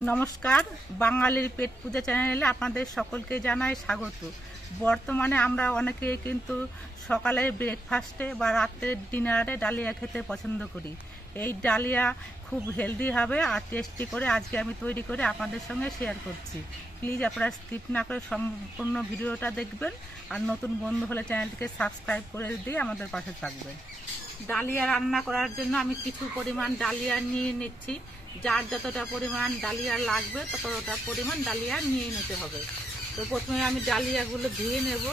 নমস্কার, বাঙালির পেট পূজা চ্যানেলে আপনাদের সকলকে জানাই স্বাগত। বর্তমানে আমরা অনেকেই কিন্তু সকালের ব্রেকফাস্টে বা রাত্রের ডিনারে ডালিয়া খেতে পছন্দ করি। এই ডালিয়া খুব হেলদি হবে আর টেস্টি করে আজকে আমি তৈরি করে আপনাদের সঙ্গে শেয়ার করছি। প্লিজ আপনারা স্কিপ না করে সম্পূর্ণ ভিডিওটা দেখবেন আর নতুন বন্ধু হলে চ্যানেলটিকে সাবস্ক্রাইব করে দিয়ে আমাদের পাশে থাকবেন। ডালিয়া রান্না করার জন্য আমি কিছু পরিমাণ ডালিয়া নিয়ে নিচ্ছি। যার যতটা পরিমাণ ডালিয়া লাগবে ততটা পরিমাণ ডালিয়া নিয়ে নিতে হবে। তো প্রথমে আমি ডালিয়াগুলো ধুয়ে নেব।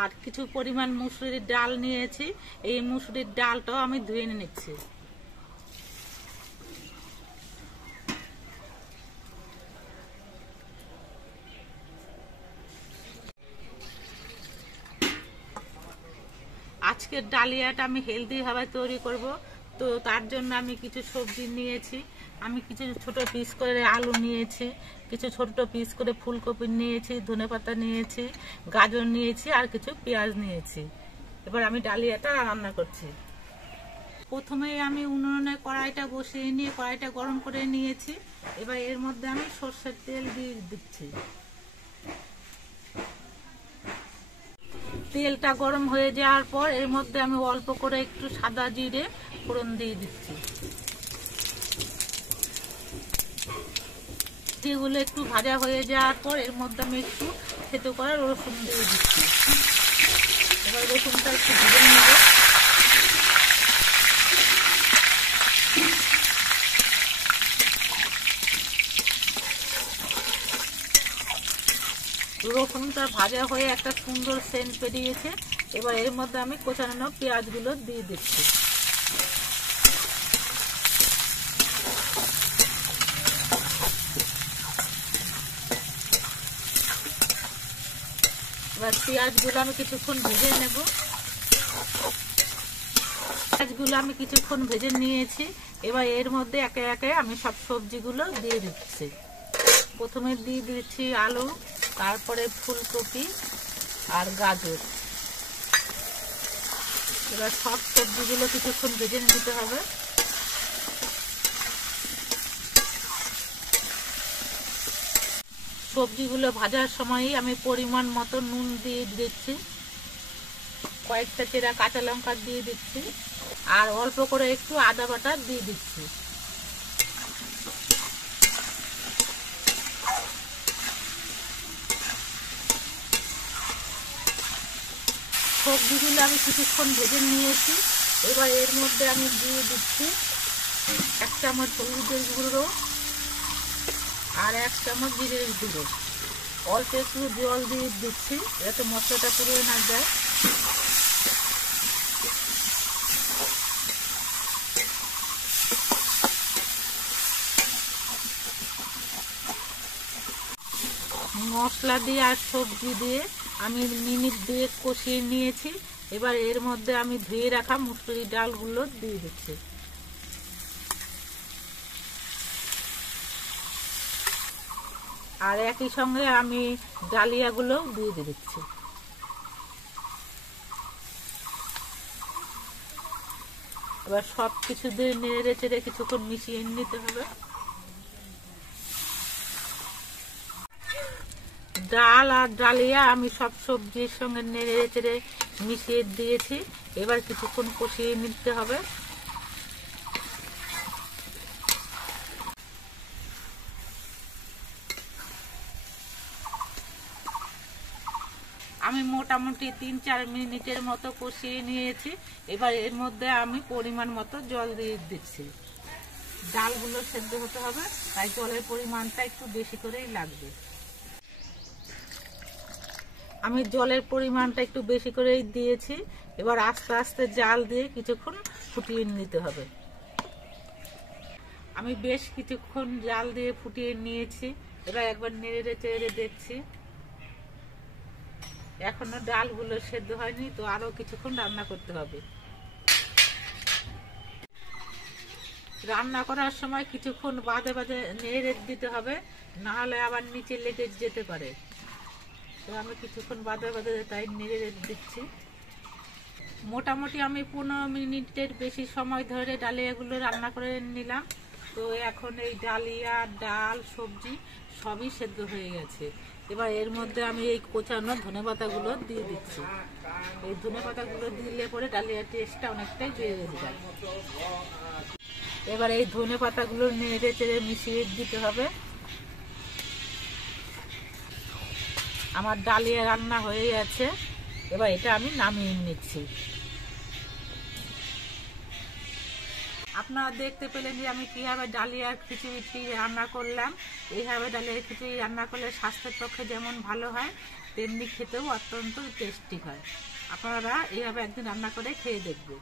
আর কিছু পরিমাণ মুসুরির ডাল নিয়েছি, এই মুসুরির ডালটাও আমি ধুয়ে নিচ্ছি। আজকের ডালিয়াটা আমি হেলদি ভাবে তৈরি করব, তো তার জন্য আমি কিছু সবজি নিয়েছি। আমি কিছু ছোট পিস করে আলু নিয়েছি, কিছু ছোট পিস করে ফুলকপি নিয়েছি, ধনেপাতা নিয়েছি, গাজর নিয়েছি আর কিছু পেঁয়াজ নিয়েছি। এবার আমি ডালিয়াটা রান্না করছি। প্রথমে আমি উনুনে কড়াইটা বসিয়ে নিয়ে কড়াইটা গরম করে নিয়েছি। এবার এর মধ্যে আমি সরষের তেল দিয়ে দিচ্ছি। তেলটা গরম হয়ে যাওয়ার পর এর মধ্যে আমি অল্প করে একটু সাদা জিরে ফোড়ন দিয়ে দিচ্ছি। যেগুলো একটু ভাজা হয়ে যাওয়ার পর এর মধ্যে আমি একটু থেতো করা রসুন দিয়ে দিচ্ছি। এবার রসুনটা একটু ভেজে নেব। রসুনটা ভাজা হয়ে একটা সুন্দর সেন্ট বেরিয়েছে। এবার এর মধ্যে আমি কোচানো পেঁয়াজগুলো দিয়ে দিচ্ছি। এবার পেঁয়াজগুলো আমি কিছুক্ষণ ভেজে নেব। পেঁয়াজগুলো আমি কিছুক্ষণ ভেজে নিয়েছি। এবার এর মধ্যে একে একে আমি সব সবজিগুলো দিয়ে দিচ্ছি। প্রথমে দিয়ে দিচ্ছি আলু, তারপরে ফুলকপি আর গাজর। এবার সব সবজিগুলো কিছুক্ষণ ভেজে নিতে হবে। সবজিগুলো ভাজার সময়ই আমি পরিমাণ মতো নুন দিয়ে দিচ্ছি, কয়েকটা চেরা কাঁচা লঙ্কা দিয়ে দিচ্ছি আর অল্প করে একটু আদা বাটা দিয়ে দিচ্ছি। সবজিগুলো আমি কিছুক্ষণ ভেজে নিয়েছি। এবার এর মধ্যে আমি দিয়ে দিচ্ছি 1 চামচ হলুদের গুঁড়ো আর 1 চামচ জিরের গুঁড়ো। অল্প একটু জল দিয়ে দিচ্ছি যাতে মশলাটা পুড়িয়ে না যায়। মশলা দিয়ে আর সবজি দিয়ে আমি মিনিট 2 কষিয়ে নিয়েছি। এবার এর মধ্যে আমি ধুয়ে রাখা মুসুরি ডালগুলো দিয়ে দিচ্ছি। আর একই সঙ্গে আমি ডালিয়াগুলো দিয়ে দিচ্ছি। এবার সব কিছু দিয়ে নেড়ে চেড়ে কিছুক্ষণ মিশিয়ে নিতে হবে। ডাল আর ডালিয়া আমি সব সবজির সঙ্গে নেড়ে চেড়ে মিশিয়ে দিয়েছি। এবার কিছুক্ষণ কষিয়ে নিতে হবে। আমি মোটামুটি 3-4 মিনিটের মতো কষিয়ে নিয়েছি। এবার এর মধ্যে আমি পরিমাণ মতো জল দিয়ে দিচ্ছি। ডালগুলো সেদ্ধ হতে হবে, তাই জলের পরিমাণটা একটু বেশি করেই লাগবে। আমি জলের পরিমাণটা একটু বেশি করেই দিয়েছি। এবার আস্তে আস্তে জাল দিয়ে কিছুক্ষণ ফুটিয়ে নিতে হবে। আমি বেশ কিছুক্ষণ জাল দিয়ে ফুটিয়ে নিয়েছি। এবার একবার নেড়ে চেড়ে দেখছি, এখনো ডালগুলো সেদ্ধ হয়নি, তো আরো কিছুক্ষণ রান্না করতে হবে। রান্না করার সময় কিছুক্ষণ বাদে বাদে নেড়ে দিতে হবে, না হলে আবার নিচে লেগে যেতে পারে। তো আমি কিছুক্ষণ বাদে বাদে তাই নেড়ে দিচ্ছি। মোটামুটি আমি 15 মিনিটের বেশি সময় ধরে ডালিয়াগুলো রান্না করে নিলাম। তো এখন এই ডালিয়া, ডাল, সবজি সবই সেদ্ধ হয়ে গেছে। এবার এর মধ্যে আমি এই কোচানো ধনেপাতাগুলো দিয়ে দিচ্ছি। এই ধনেপাতাগুলো দিলে পরে ডালিয়ার টেস্টটা অনেকটাই বেড়ে যায়। এবার এই ধনেপাতাগুলো নেড়ে চেড়ে মিশিয়ে দিতে হবে। আমার ডালিয়া রান্না হয়ে গেছে, এবার এটা আমি নামিয়ে নিচ্ছি। আপনারা দেখতে পেলেন যে আমি কীভাবে ডালিয়ার খিচুড়ি রান্না করলাম। এইভাবে ডালিয়ার খিচুড়ি রান্না করলে স্বাস্থ্যের পক্ষে যেমন ভালো হয়, তেমনি খেতেও অত্যন্ত টেস্টি হয়। আপনারা এইভাবে একদিন রান্না করে খেয়ে দেখবেন।